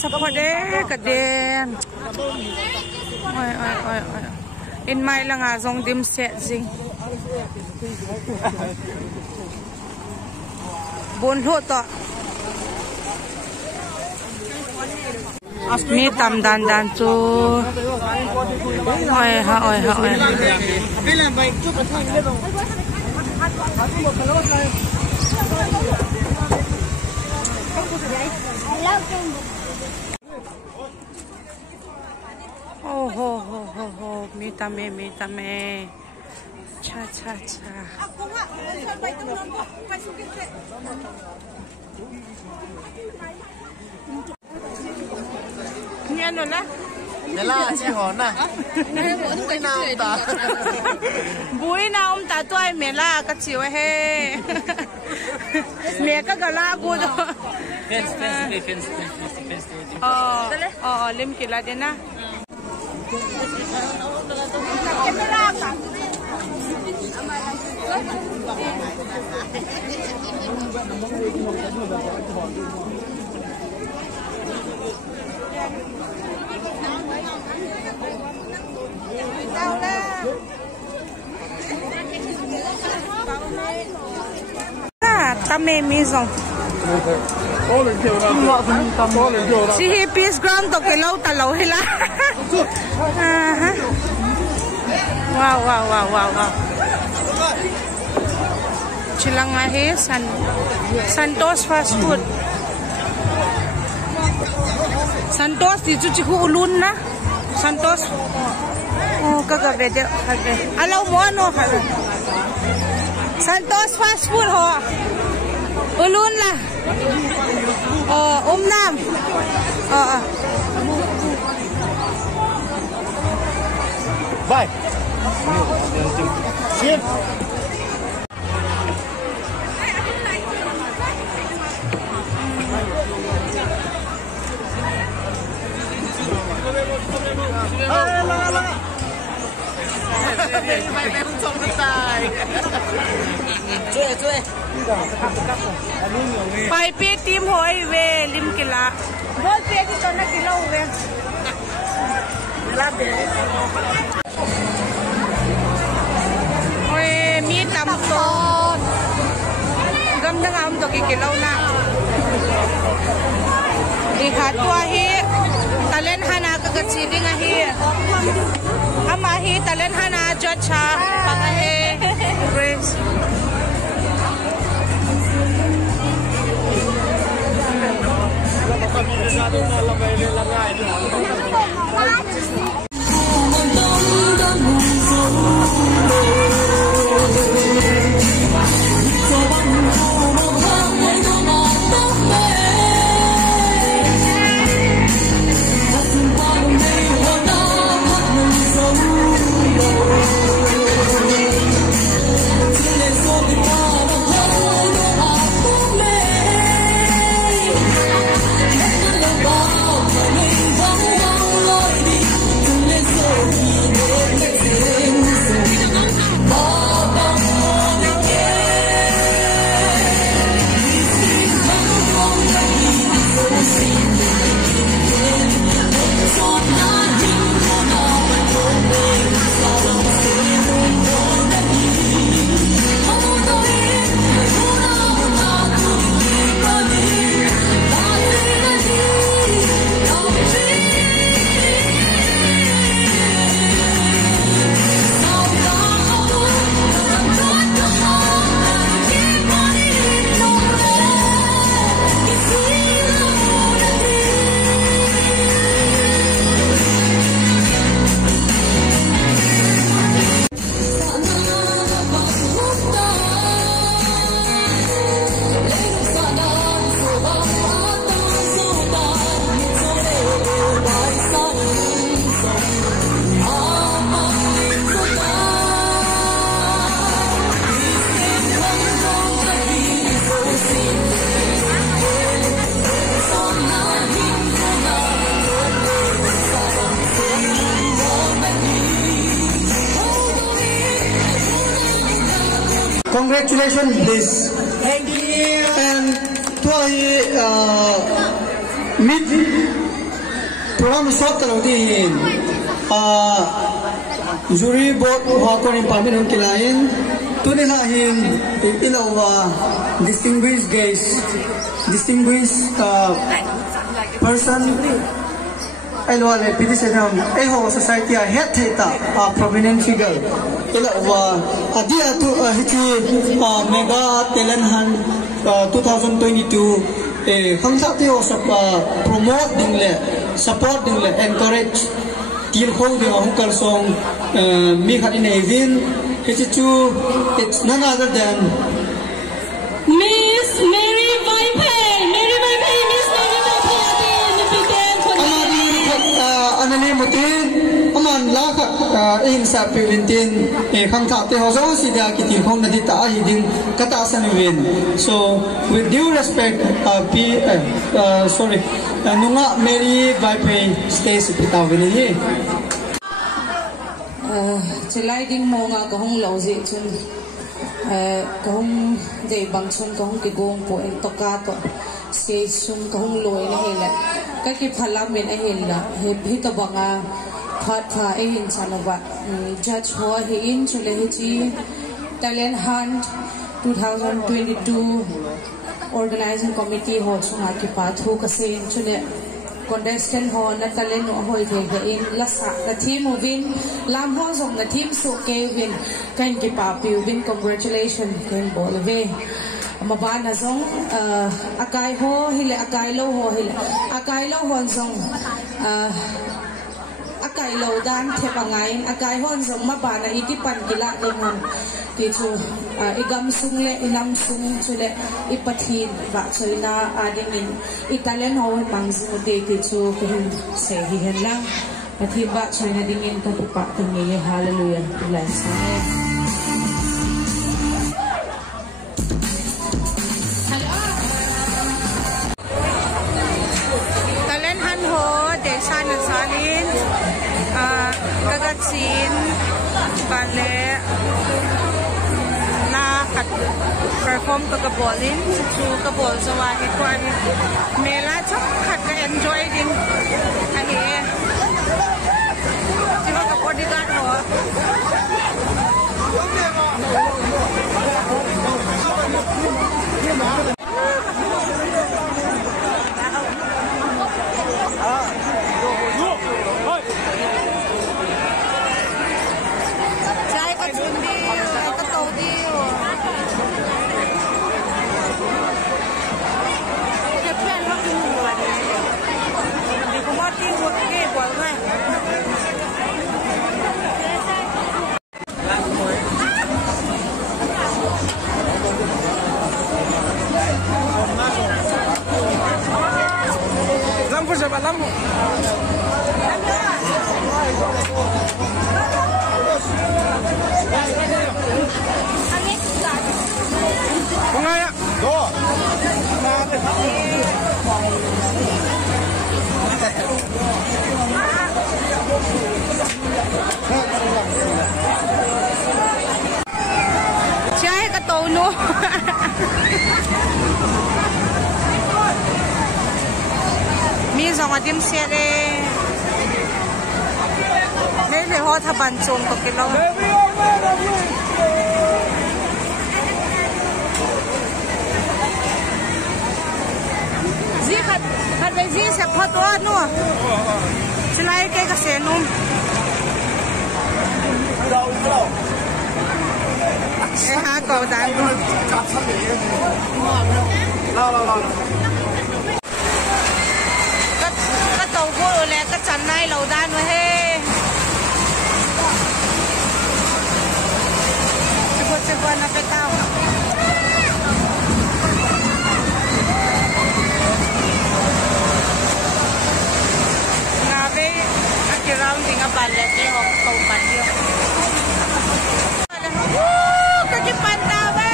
support ka den oi in mai lang a zong dim set jing bon ho to mi tam dan chu oi ha oh mi tame cha nghe rồi nè để là chị hòn à buổi nào ông ta tôi mẹ la cái chiều he mẹ cái la cô đó lim kila din na tame mizong si hippies ground to kilaw talaw hila wow chilang ahe Santos fast food Santos di chu ulun na Santos kagabi de alaw mo ano Santos fast food ho ulun la nam bye Chip Pai pe tim hoi ve lim kila bol pe ki to na kilo ve oi mi tam to gam dang am to ki kilo na di hatwa hi talen hana ka gachiding hi ama hi talen hana chacha pangahe grace Congratulations, this. Thank you. And to meet program resort kalau di jury board wakon impamin hong kilain tu ni lahin ilawa distinguished guest distinguished person elwale pidisam eho society a head theta prominent figure ilawa adia tu hiti mega talent hunt 2022 khang thak ti o sap promote ding le support ding le encourage til khong de hong kal song mi khat in evin hiti chu it's none other than Miss Mary Vipe Miss Mary Vipe adi nipiten anani mutin aman la kha in sa pilintin khang thak te ho zo sida ki til khong nadi ta hi din kata san win so with due respect sorry nunga Mary Vipe stays pitaw win hi chilai ding mo nga ka hong lo ji chun ka hong de bang chun ka hong ki gong po en to ka to se sum ka hong loi na hela ka ki phala men a hela he ka banga phat pha e hin chanova judge ho he in chule he chi talent hunt 2022 organizing committee ho chunga ki pa thu ka se chule contestant ho na talent no hoi the in lasa the team win lam ho song the team so ke win kan ki pa pi win congratulations kan bol ve mabana song akai ho hile akai lo ho hile akai lo hon song akai lo dan the pangai akai hon song mabana iti pan kila lengon ti chu igam sung le inam sung chule ipathin ba chulina ading in italian ho pangsu de ti chu hin se hi hen lang pathi ba chulina ding in ka pa tingi hallelujah bless talent han ho de san sanin kagatsin bale perform ka bolin chu ka bol zawa hi ko ani mela chak khat ka enjoy din ani jiwa ka bodyguard ho chai ka chundi ka todi Chai ka to no mi zong adim se re le ho tha ban chong ko ke lo zi khat ve zi se photo no chulai ke ka se no ha ko dan no ka to go le ka chan nai lo dan wa he chego na pe tao na ve a round ding a balle ke ho ko pan yo ka ki pan ta ba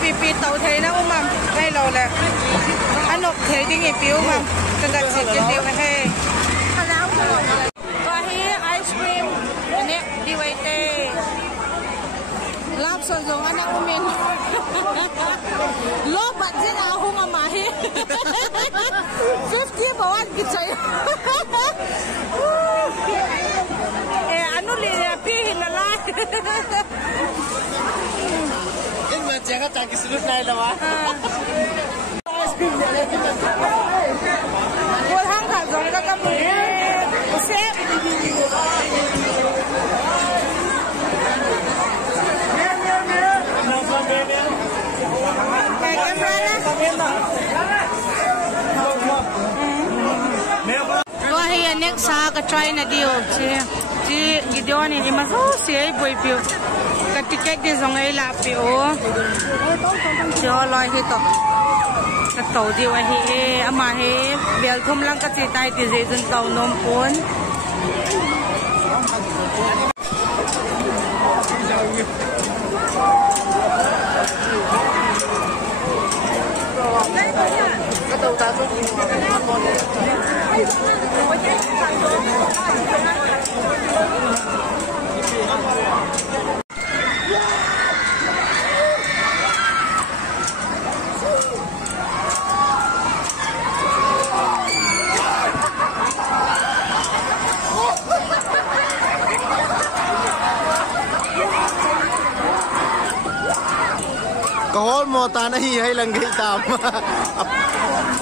ปีเต่าไทยนะอุ้มมัมได้เราแหละอันนกเทดิ้งไอปิ้วมัมจะกัดสิจะเดียวให้ก็ให้ไอศครีมอันนี้ดีไวเต้ลาบส่วนอันนั้นอุ้มมินโลบัตเจนอาหุ่งอามาฮี50 บอกว่ากิจใจอันนู้นเลยพี่หินละลายIni jangan cakap selut naik lah wah. ตัวทั้งขาจงก็กำมือเซฟแกกันมาตัวให้ยันเน็กซากระจายนาเดียวที่กิดอนนี่มันรู้เสียบอยผิวกติกาที่ส่งให้ลาผิวเจ้าลอยให้ตกกระโตดีว่าให้อามาให้เบลทุ่มลังกระจิตใจที่เจนเต่านมปูนกระโตตาสุดKahol mo tanahi hay lang gay tama.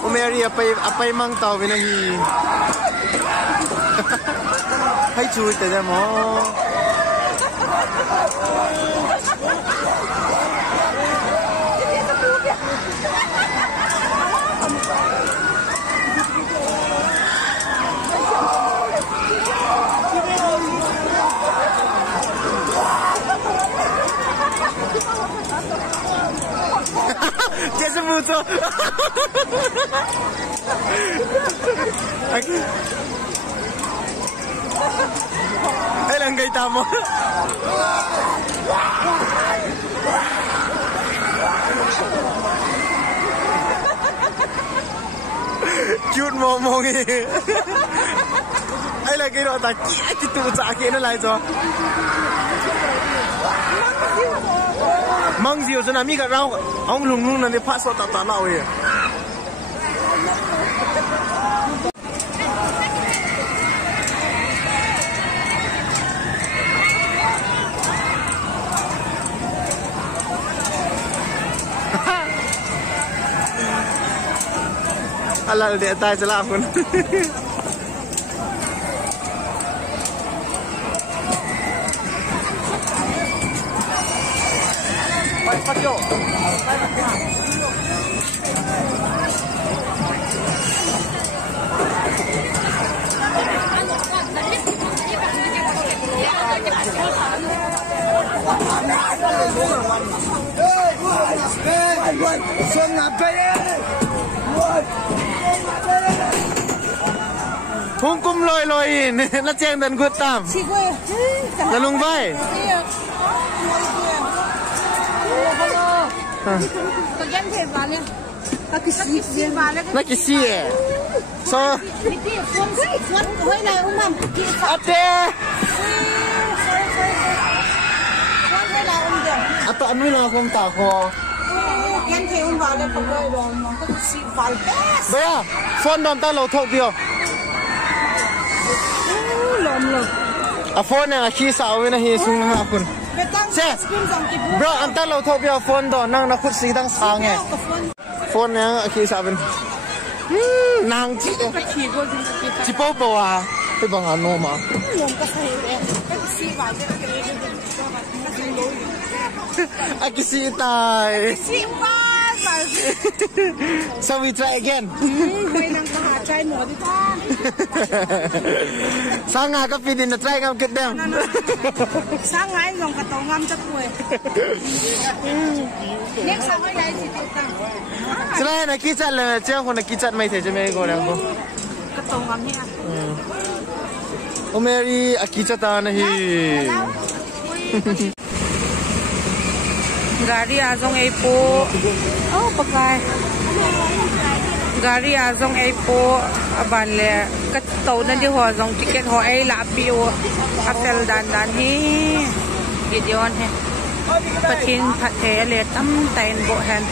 Umeri apay mang tao binahi. Hay chui te mo. Jasa buto. Ay lang kay tamo. Cute mo ni. Ay lang kayo ta. Kitu sa akin na lai so. Mang diều cho nami cả rau, ông lùng lùng là để phát sốt tạt tạt nào vậy? Allah dia tay salah pun. Pacho. Hung kum loi loi na cheng dan gut tam. Na lung vai. Có dân thể vào lên. Có cái xí vào lên. Nó cái xí à? So. Cuốn hơi này ông mầm. Áp đê. Cuốn hơi này ông được. Áp tọa nuôi nào không tả khó. Dân thể ông vào lên không rơi rồi mà có cái xí vào lên. Đấy à? Phone đòn ta lầu thộp điều. Lồm lồm. À phone này là khi xạo với nó hi xuống hạ khuôn. Xe, bro, anh ta lâu thâu bia phone đó, nàng nó khút xí đang sáng nghe. Phone này khi sao bên, nàng chỉ bao bao à, cái bằng anh nôm à. Anh cái xí tai. So we try again. Sang ngày có pin na try ngam kết đam. Sang ngày dùng cả tàu ngâm cho tuổi. Next sang ngày này thì tăng. Sila na kitchen là chưa còn là kitchen mấy thế chứ mấy cô đang cô. Cả tàu ngâm nha. Omeri a kitchen ta na hi. Gari azong ay po. Oh, pagkay. Gari azong ay po. Aban le. Kataw na di ho azong ticket ho ay lapi o. Atel dan hi. Gideon he. Patin pate le tam tain bo hen.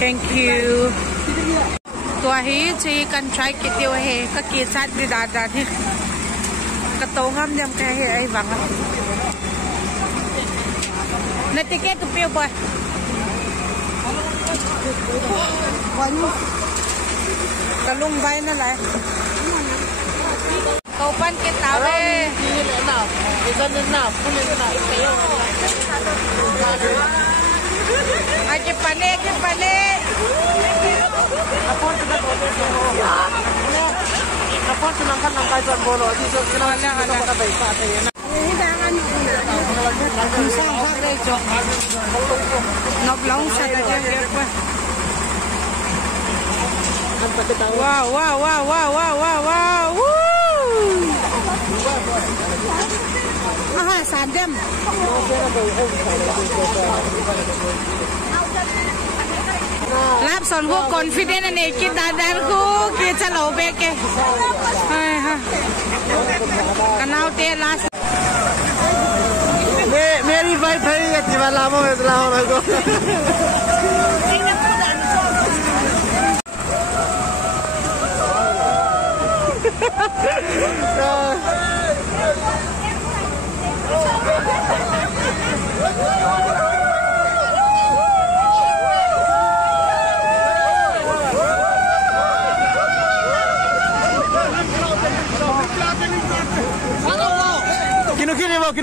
Thank you. ตัวฮีจีกันใช้กิเดียวเฮก็กีชัดดีดาที่กระโตงามยำแค่เฮไอ้หวังในติเกตตัวเปียวไปกระลุงใบนั่นแหละโตปั้นเกตาเว้อาจจะปเล่จะปเล่Kapon senangkan nangkai jual bolo di sana ada kata baik apa ya? Ini jangan susah pakai jok. Noblong saya aja apa? Wow wow wow wow wow wow wow. Aha, sadem. Lap son ko confident na naked dadan ko kita lobe ke. Ay ha. Kanaw te last. मेरी भाई भाई जीवन लामो में लामो मेरे को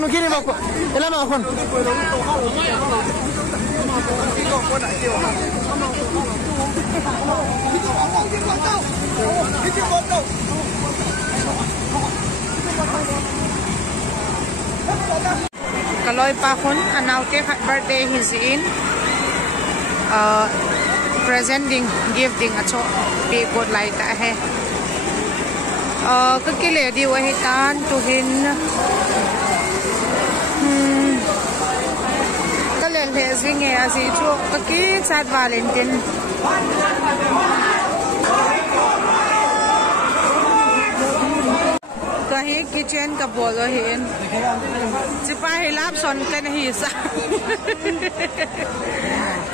kini mau kok, elah mau kon. Kaloy pa kon, anaute birthday his in. Presenting, gifting acho, people like that hai. Kakile di wahitan tuhin. Lezing है ऐसी जो ककी साथ वालेंटिन कहीं किचन का बोलो है सिपाही लाभ सोन का नहीं सा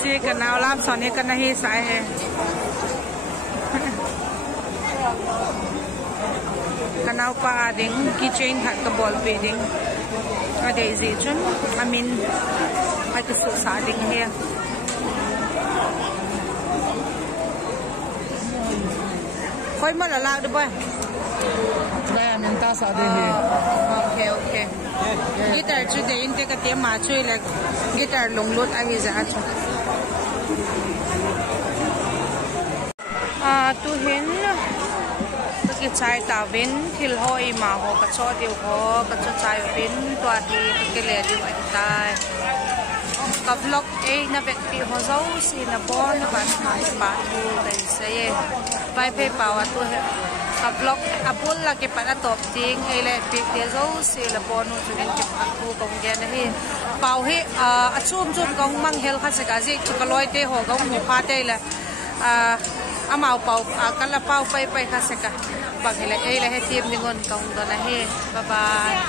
जी कनाव लाभ सोने का नहीं सा है कनाव पा आदिंग किचन का बोल पेडिंग अदे इजेचुन I mean I could still starting here. Koi mal ala de boy. Saya minta starting here. Okay. Guitar today inte ka te ma chui like guitar long lot ai za chu. Tu hin ki chai ta vin thil hoi ma ho ka cho diu ho ka cho chai vin tua hi ke le diu ai tai. Ka vlog na vekti ho zau si na bon ba ba tu dai se pai pe pa wa tu he ka vlog apul la ke pa top ting le pi te zau si la bon nu chu din ke aku kong ge na hi pau hi achum kong mang hel kha se ka ji chu ka loi te ho gong mu pha te la amau pau kala pau pai kha se ka bang le he tim ningon kong do na he bye bye